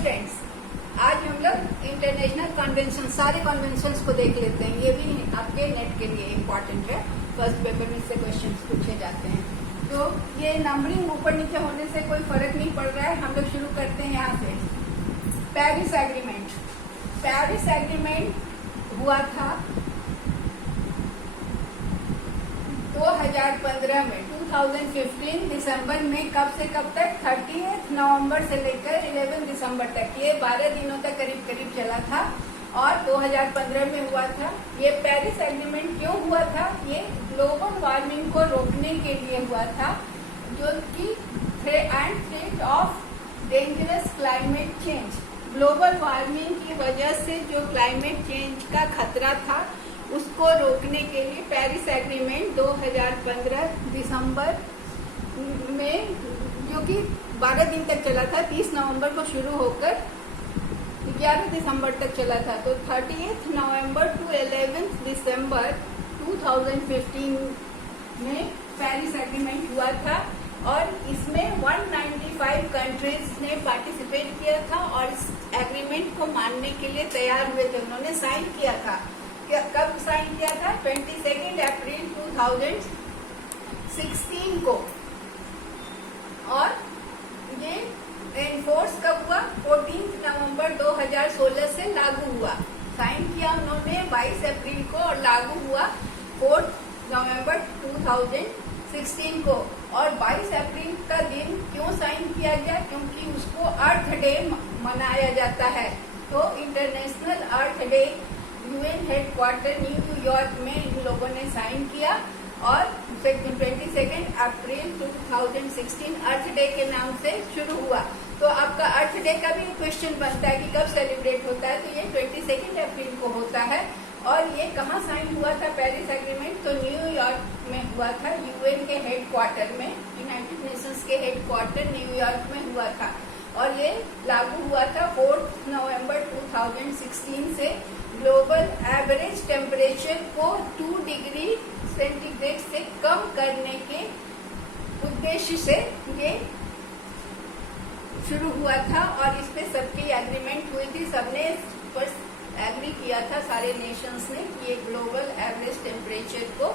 Friends, आज हम लोग इंटरनेशनल कन्वेंशन सारे कन्वेंशंस को देख लेते हैं। ये भी आपके नेट के लिए इम्पोर्टेंट है, फर्स्ट पेपर में से क्वेश्चन पूछे जाते हैं। तो ये नंबरिंग ऊपर नीचे होने से कोई फर्क नहीं पड़ रहा है। हम लोग शुरू करते हैं यहाँ से। Paris agreement. पेरिस एग्रीमेंट हुआ था 2015 में, 2015 दिसंबर में। कब से कब तक? 30 नवंबर से लेकर 11 दिसंबर तक। ये 12 दिनों तक करीब करीब चला था और 2015 में हुआ था। ये पेरिस एग्रीमेंट क्यों हुआ था? ये ग्लोबल वार्मिंग को रोकने के लिए हुआ था, जो कि threat of dangerous climate change. Global warming की वजह से जो क्लाइमेट चेंज का खतरा था, उसको रोकने के लिए पेरिस एग्रीमेंट 2015 दिसंबर में, जो कि 12 दिन तक चला था, 30 नवंबर को शुरू होकर 11 दिसंबर तक चला था। तो 30 नवंबर टू 11 दिसंबर 2015 में पेरिस एग्रीमेंट हुआ था और इसमें 195 कंट्रीज ने पार्टिसिपेट किया था और इस एग्रीमेंट को मानने के लिए तैयार हुए थे। उन्होंने साइन किया था। कब साइन किया था? 22 अप्रैल 2016 को। और ये एनफोर्स कब हुआ? 14 नवंबर 2016 से लागू हुआ। साइन किया उन्होंने 22 अप्रैल को और लागू हुआ 4 नवंबर 2016 को। और 22 अप्रैल का दिन क्यों साइन किया गया? क्योंकि उसको अर्थ डे मनाया जाता है। तो इंटरनेशनल अर्थ डे यूएन हेडक्वार्टर न्यूयॉर्क में इन लोगों ने साइन किया और 22 अप्रैल 2016 अर्थ डे के नाम से शुरू हुआ। तो आपका अर्थ डे का भी क्वेश्चन बनता है कि कब सेलिब्रेट होता है। तो ये 22 अप्रैल को होता है। और ये कहाँ साइन हुआ था पेरिस एग्रीमेंट? तो न्यूयॉर्क में हुआ था, यूएन के हेडक्वार्टर में, यूनाइटेड नेशंस के हेडक्वार्टर न्यूयॉर्क में हुआ था। और ये लागू हुआ था 4 नवंबर 2016 से। ग्लोबल एवरेज टेम्परेचर को 2 डिग्री सेंटीग्रेड से कम करने के उद्देश्य से ये शुरू हुआ था और इस पे सबकी एग्रीमेंट हुई थी। सबने पर एग्री किया था, सारे नेशंस ने, कि ये ग्लोबल एवरेज टेम्परेचर को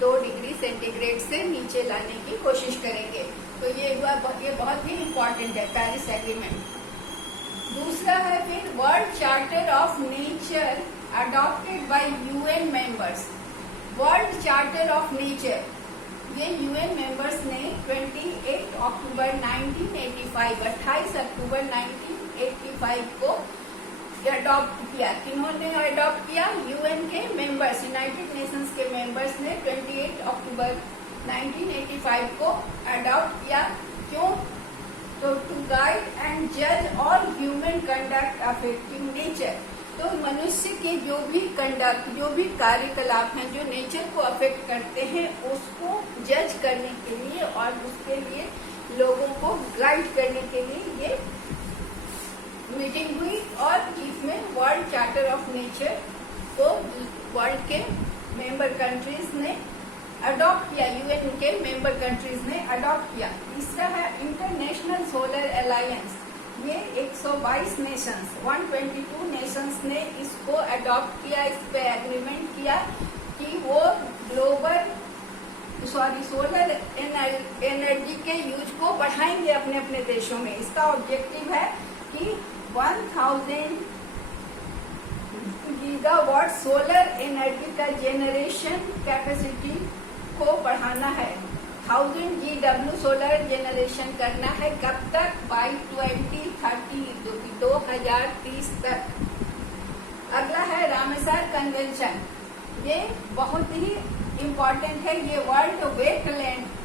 2 डिग्री सेंटीग्रेड से नीचे लाने की कोशिश करेंगे। तो ये बहुत ही इम्पोर्टेंट है पेरिस एग्रीमेंट। दूसरा है फिर world charter of nature adopted by UN members. World charter of nature, ये यूएन मेंबर्स ने 28 अक्टूबर 1985, 28 अक्टूबर 1985 को अडॉप्ट किया। किन्होंने अडॉप्ट किया? यूएन के मेंबर्स, यूनाइटेड नेशंस के मेंबर्स ने 28 अक्टूबर 1985 को अडॉप्ट किया। क्यों? तो टू गाइड एंड जज all human conduct affecting nature. तो मनुष्य के जो भी कंडक्ट, जो भी कार्यकलाप हैं जो नेचर को अफेक्ट करते हैं, उसको जज करने के लिए और उसके लिए लोगों को गाइड करने के लिए ये मीटिंग हुई और इसमें वर्ल्ड चार्टर ऑफ नेचर को वर्ल्ड के मेंबर कंट्रीज ने अडॉप्ट किया, यूएन के मेंबर कंट्रीज ने अडॉप्ट किया। तीसरा है इंटरनेशनल सोलर अलायंस। ये 122 नेशंस, 122 नेशंस ने इसको अडॉप्ट किया, इस पे एग्रीमेंट किया कि वो सोलर एनर्जी के यूज को बढ़ाएंगे अपने अपने देशों में। इसका ऑब्जेक्टिव है कि 1000 गीगावाट सोलर एनर्जी का जेनरेशन कैपेसिटी को बढ़ाना है। 1000 GW सोलर जेनरेशन करना है। कब तक? बाई 2030, 2030 तक। अगला है रामसर कन्वेंशन। ये बहुत ही इम्पोर्टेंट है। ये वर्ल्ड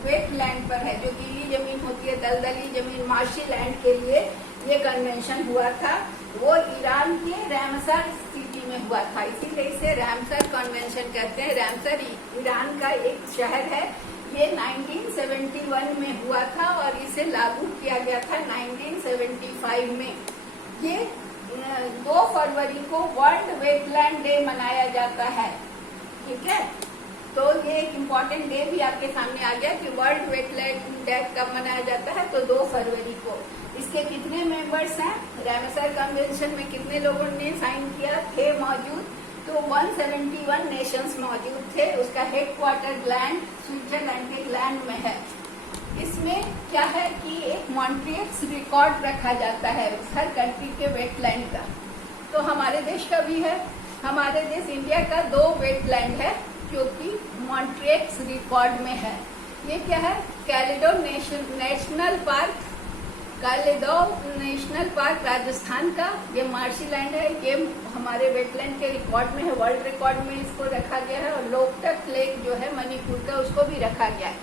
वेटलैंड पर है, जो गीली जमीन होती है, दलदली जमीन, मार्शी लैंड के लिए ये कन्वेंशन हुआ था। वो ईरान के रामसर सिटी में हुआ था, इसीलिए इसे रामसर कन्वेंशन कहते हैं। रामसर ईरान का एक शहर है। ये 1971 में हुआ था और इसे लागू किया गया था 1975 में। ये 2 फरवरी को वर्ल्ड वेटलैंड डे मनाया जाता है। ठीक है, तो ये एक इम्पॉर्टेंट डे भी आपके सामने आ गया कि वर्ल्ड वेटलैंड डे कब मनाया जाता है। तो 2 फरवरी को इसके कितने मेंबर्स हैं? रामसर कन्वेंशन में कितने लोगों ने साइन किया थे मौजूद? तो 171 नेशंस मौजूद थे। उसका हेडक्वार्टर ग्लैंड स्विट्जरलैंड के ग्लैंड में है। इसमें क्या है कि एक मॉन्ट्रियल्स रिकॉर्ड रखा जाता है हर कंट्री के वेटलैंड का। तो हमारे देश का भी है। हमारे देश इंडिया का 2 वेटलैंड है जो कि मॉन्ट्रियल्स रिकॉर्ड में है। ये क्या है? Keoladeo national park, Keoladeo national park Rajasthan का। ये मार्शीलैंड है, ये हमारे वेटलैंड के रिकॉर्ड में है, वर्ल्ड रिकॉर्ड में इसको रखा गया है। और लोकटक लेक जो है मणिपुर का, उसको भी रखा गया है।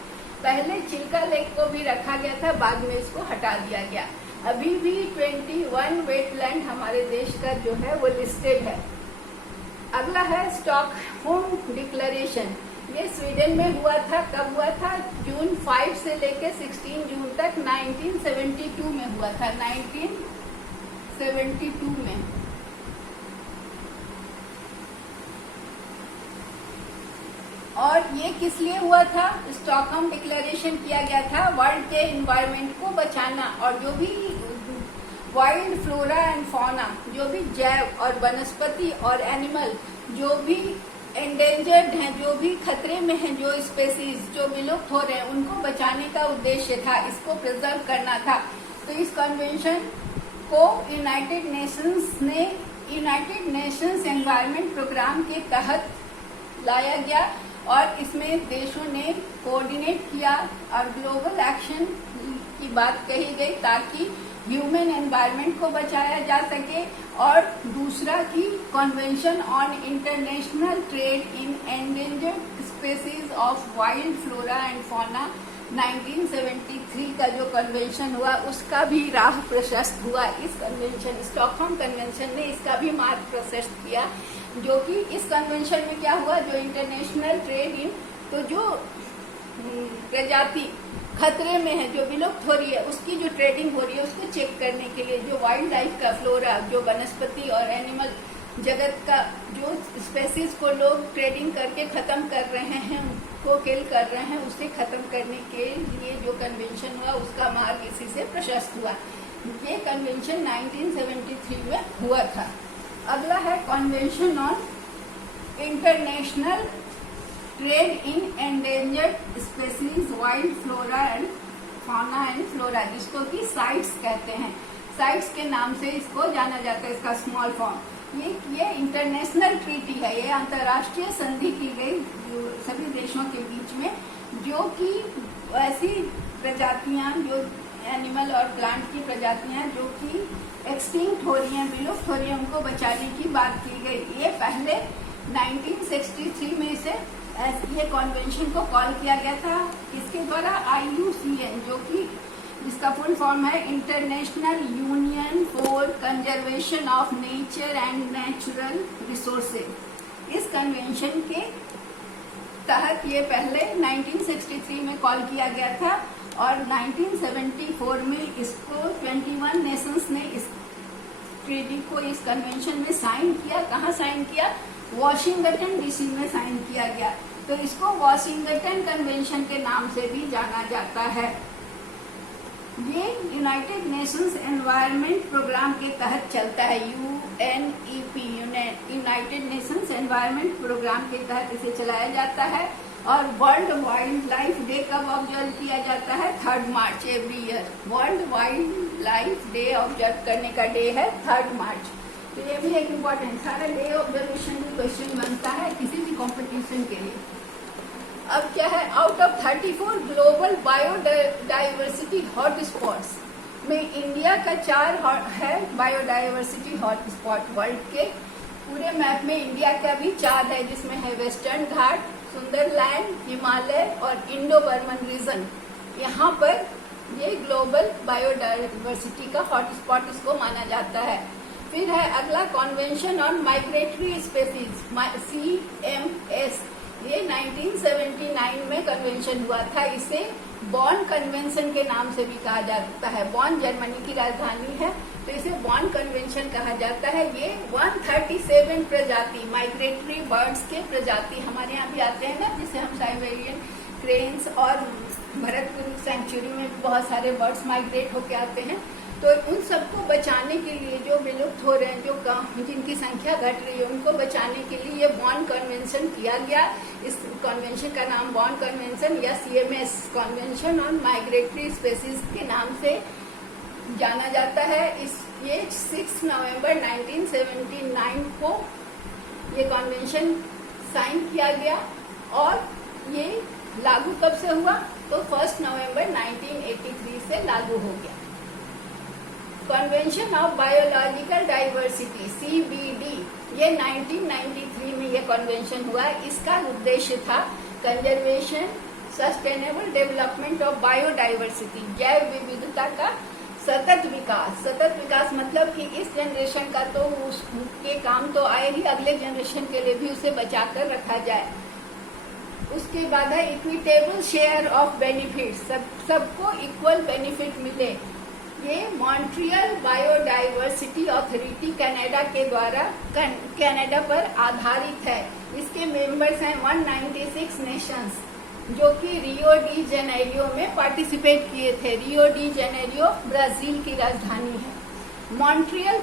पहले चिल्का लेक को भी रखा गया था, बाद में इसको हटा दिया गया। अभी भी 21 वेटलैंड हमारे देश का जो है वो लिस्टेड है। अगला है स्टॉकहोम डिक्लेरेशन। ये स्वीडन में हुआ था। कब हुआ था? जून 5 से लेकर 16 जून तक 1972 में हुआ था। 1972 में। और ये किस लिए हुआ था? स्टॉकहोम डिक्लेरेशन किया गया था वर्ल्ड के एनवायरनमेंट को बचाना, और जो भी वाइल्ड फ्लोरा एंड फौना, जो भी जैव और वनस्पति और एनिमल जो भी एंडेंजर्ड हैं, जो भी खतरे में हैं, जो स्पेसीज जो विलुप्त हो रहे हैं, उनको बचाने का उद्देश्य था, इसको प्रिजर्व करना था। तो इस कन्वेंशन को यूनाइटेड नेशंस एनवायरनमेंट प्रोग्राम के तहत लाया गया और इसमें देशों ने कोऑर्डिनेट किया और ग्लोबल एक्शन की बात कही गई ताकि ह्यूमन एनवायरनमेंट को बचाया जा सके। और दूसरा की convention on international trade in endangered species of wild flora and fauna 1973 का जो कन्वेंशन हुआ, उसका भी राह प्रशस्त हुआ। इस कन्वेंशन, स्टॉकहोम कन्वेंशन ने इसका भी मार्ग प्रशस्त किया, जो कि इस कन्वेंशन में क्या हुआ, जो इंटरनेशनल ट्रेड इन, तो जो प्रजाति खतरे में है, जो विलुप्त हो रही है, उसकी जो ट्रेडिंग हो रही है उसको चेक करने के लिए, जो वाइल्ड लाइफ का फ्लोरा, जो वनस्पति और एनिमल जगत का जो स्पेसीज को लोग ट्रेडिंग करके खत्म कर रहे हैं, को किल कर रहे हैं, उसे खत्म करने के लिए जो कन्वेंशन हुआ उसका मार्ग इसी से प्रशस्त हुआ। ये कन्वेंशन 1973 में हुआ था। अगला है convention on international trade in endangered species wild flora and fauna and flora, जिसको कि साइट्स कहते हैं। साइट्स के नाम से इसको जाना जाता है, इसका स्मॉल फॉर्म। ये इंटरनेशनल ट्रीटी है, ये अंतर्राष्ट्रीय संधि की गई सभी देशों के बीच में, जो कि ऐसी प्रजातियां, जो एनिमल और प्लांट की प्रजातियां जो कि एक्सटिंक्ट हो रही हैं, विलुप्त हो रही हैं, उनको बचाने की बात की गई। ये पहले 1963 में से ये कन्वेंशन को कॉल किया गया था, किसके द्वारा? IUCN, जो कि जिसका फुल फॉर्म है international union for conservation of nature and natural resources. इस कन्वेंशन के तहत ये पहले 1963 में कॉल किया गया था और 1974 में इसको 21 नेशंस ने इस ट्रीटी को, इस कन्वेंशन में साइन किया। कहाँ साइन किया? वॉशिंगटन DC में साइन किया गया। तो इसको वॉशिंगटन कन्वेंशन के नाम से भी जाना जाता है। ये यूनाइटेड नेशंस एनवायरनमेंट प्रोग्राम के तहत चलता है। UNEP, United Nations Environment Programme के तहत इसे चलाया जाता है। और वर्ल्ड वाइल्ड लाइफ डे कब ऑब्जर्व किया जाता है? 3 March every year. World wild life day observe करने का डे है 3 मार्च। तो ये भी एक इम्पोर्टेंट, सारा डे ऑब्जर्वेशन भी क्वेश्चन बनता है किसी भी कंपटीशन के लिए। अब क्या है? Out of 34 global biodiversity hotspots में इंडिया का 4 है बायोडाइवर्सिटी हॉटस्पॉट। वर्ल्ड के पूरे मैप में इंडिया का भी 4 है, जिसमें है वेस्टर्न घाट, सुंदरलैंड, हिमालय और इंडो बर्मन रीजन। यहाँ पर ये ग्लोबल बायोडाइवर्सिटी का हॉटस्पॉट इसको माना जाता है। फिर है अगला convention on migratory species, CMS। ये 1979 में कन्वेंशन हुआ था। इसे बॉन कन्वेंशन के नाम से भी कहा जाता है। बॉन जर्मनी की राजधानी है, तो इसे बॉन कन्वेंशन कहा जाता है। ये 137 प्रजाति माइग्रेटरी बर्ड्स के प्रजाति हमारे यहाँ भी आते हैं ना, जिसे हम साइबेरियन क्रेन्स और भरतपुर सेंचुरी में बहुत सारे बर्ड्स माइग्रेट होके आते हैं। तो उन सबको बचाने के लिए जो विलुप्त हो रहे हैं, जो जिनकी संख्या घट रही है, उनको बचाने के लिए ये बॉन कन्वेंशन किया गया। इस कन्वेंशन का नाम बॉन कन्वेंशन या CMS convention on migratory species के नाम से जाना जाता है। ये 6 नवंबर 1979 को ये कन्वेंशन साइन किया गया और ये लागू कब से हुआ? तो 1 नवंबर 1983 से लागू हो गया। Convention of biological diversity CBD, ये 1993 में ये कन्वेंशन हुआ। इसका उद्देश्य था conservation, sustainable development of biodiversity, जैव विविधता का सतत विकास। सतत विकास मतलब कि इस जनरेशन का तो उसके काम तो आए ही, अगले जनरेशन के लिए भी उसे बचा कर रखा जाए। उसके बाद है इक्विटेबल शेयर ऑफ बेनिफिट, सबको इक्वल बेनिफिट मिले। ये मॉन्ट्रियल बायोडाइवर्सिटी अथॉरिटी कनाडा के द्वारा कनाडा पर आधारित है। इसके मेंबर्स हैं 196 नेशंस, जो कि रियो डी जेनेरियो में पार्टिसिपेट किए थे। रियो डी जेनेरियो ब्राजील की राजधानी है। मॉन्ट्रियल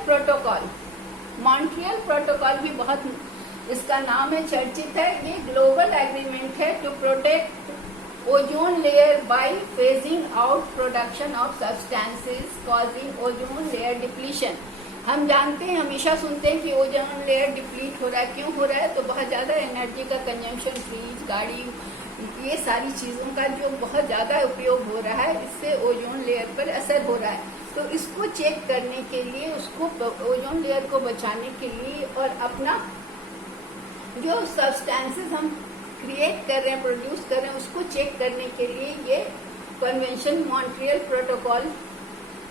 प्रोटोकॉल भी बहुत इसका नाम है, चर्चित है। ये ग्लोबल एग्रीमेंट है to protect ozone layer by phasing out production of substances causing ozone layer depletion. हम जानते हैं, हमेशा सुनते हैं कि ओजोन लेयर डिप्लीट हो रहा है। क्यों हो रहा है? तो बहुत ज्यादा एनर्जी का कंजम्पशन, फ्रिज, गाड़ी, ये सारी चीजों का जो बहुत ज्यादा उपयोग हो रहा है, इससे ओजोन लेयर पर असर हो रहा है। तो इसको चेक करने के लिए, उसको ओजोन लेयर को बचाने के लिए और अपना जो सब्सटेंसेस हम क्रिएट कर रहे हैं, प्रोड्यूस कर रहे हैं, उसको चेक करने के लिए ये कन्वेंशन मॉन्ट्रियल प्रोटोकॉल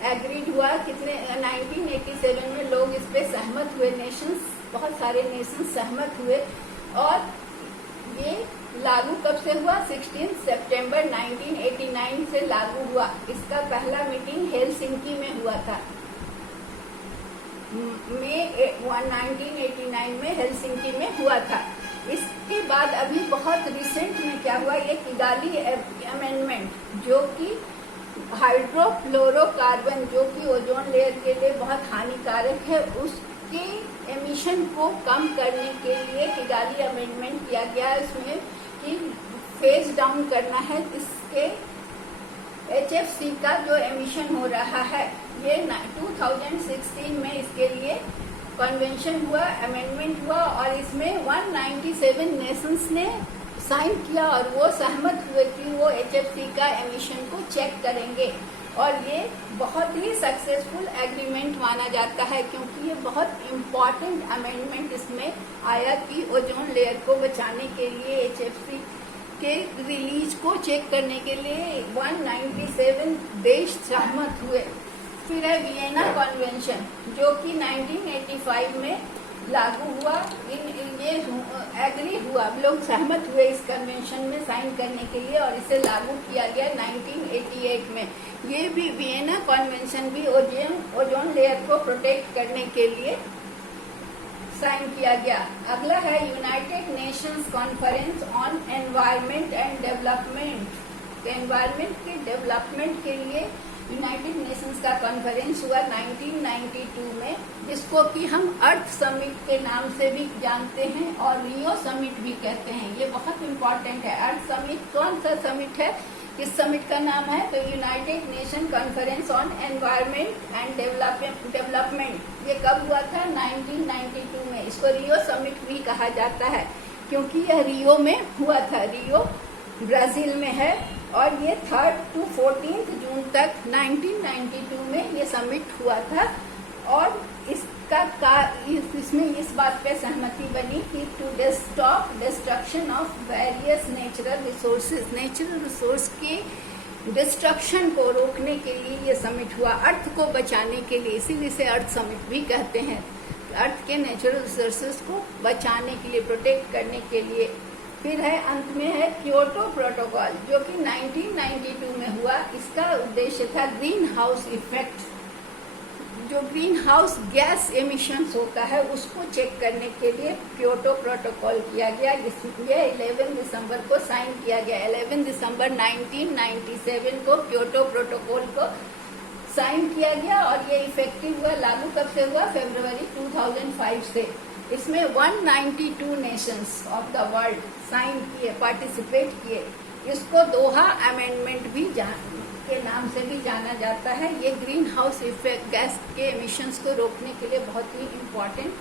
एग्रीड हुआ। 1987 में लोग इस पे सहमत हुए। नेशंस, बहुत सारे नेशंस सहमत हुए और ये लागू कब से हुआ? 16 सितंबर 1989 से लागू हुआ। इसका पहला मीटिंग हेलसिंकी में हुआ था। मई 1989 में हेलसिंकी में हुआ था। इसके बाद अभी बहुत रिसेंट में क्या हुआ? ये किगाली अमेंडमेंट, जो कि हाइड्रोफ्लोरोकार्बन, जो कि ओजोन लेयर के लिए बहुत हानिकारक है, उसके एमिशन को कम करने के लिए किगाली अमेंडमेंट किया गया। इसमें कि फेज डाउन करना है इसके HFC का जो एमिशन हो रहा है। ये 2016 में इसके लिए कन्वेंशन हुआ, अमेंडमेंट हुआ और इसमें 197 नेशंस ने साइन किया और वो सहमत हुए कि वो HFC का एमिशन को चेक करेंगे। और ये बहुत ही सक्सेसफुल एग्रीमेंट माना जाता है, क्योंकि ये बहुत इम्पोर्टेंट अमेंडमेंट इसमें आया कि ओजोन लेयर को बचाने के लिए HFC के रिलीज को चेक करने के लिए 197 देश सहमत हुए। फिर है वियना कन्वेंशन, जो कि 1985 में लागू हुआ। ये एग्री हुआ, लोग सहमत हुए इस कन्वेंशन में साइन करने के लिए और इसे लागू किया गया 1988 में। ये भी वियना कन्वेंशन भी ओजोन लेयर को प्रोटेक्ट करने के लिए साइन किया गया। अगला है United Nations conference on environment and development. Environment के डेवलपमेंट के लिए यूनाइटेड नेशंस का कॉन्फ्रेंस हुआ 1992 में, जिसको कि हम अर्थ समिट के नाम से भी जानते हैं और रियो समिट भी कहते हैं। ये बहुत इम्पोर्टेंट है। अर्थ समिट कौन सा समिट है? किस समिट का नाम है? तो United nation conference on environment and development. ये कब हुआ था? 1992 में। इसको रियो समिट भी कहा जाता है, क्योंकि यह रियो में हुआ था। रियो ब्राजील में है और ये 3 से 14 जून तक 1992 में ये समिट हुआ था। और इसमें इस बात पे सहमति बनी कि to stop destruction of various natural resources, natural resource के डिस्ट्रक्शन को रोकने के लिए ये समिट हुआ, अर्थ को बचाने के लिए। इसीलिए इसे अर्थ समिट भी कहते हैं। अर्थ के नेचुरल रिसोर्सेज को बचाने के लिए, प्रोटेक्ट करने के लिए। फिर है अंत में है क्योटो प्रोटोकॉल, जो कि 1992 में हुआ। इसका उद्देश्य था ग्रीन हाउस इफेक्ट, जो ग्रीन हाउस गैस एमिशंस होता है उसको चेक करने के लिए क्योटो प्रोटोकॉल किया गया। ये 11 दिसंबर को साइन किया गया। 11 दिसंबर 1997 को क्योटो प्रोटोकॉल को साइन किया गया और ये इफेक्टिव हुआ, लागू कब से हुआ, फरवरी 2005 से। इसमें 192 nations of the world sign किए, पार्टिसिपेट किए। इसको दोहा अमेंडमेंट भी के नाम से भी जाना जाता है। ये ग्रीन हाउस इफेक्ट गैस के एमिशंस को रोकने के लिए बहुत ही इम्पोर्टेंट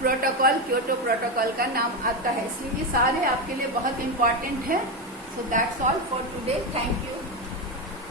प्रोटोकॉल, क्योटो प्रोटोकॉल का नाम आता है, इसलिए ये सारे आपके लिए बहुत इम्पोर्टेंट है। So that's all for today, thank you.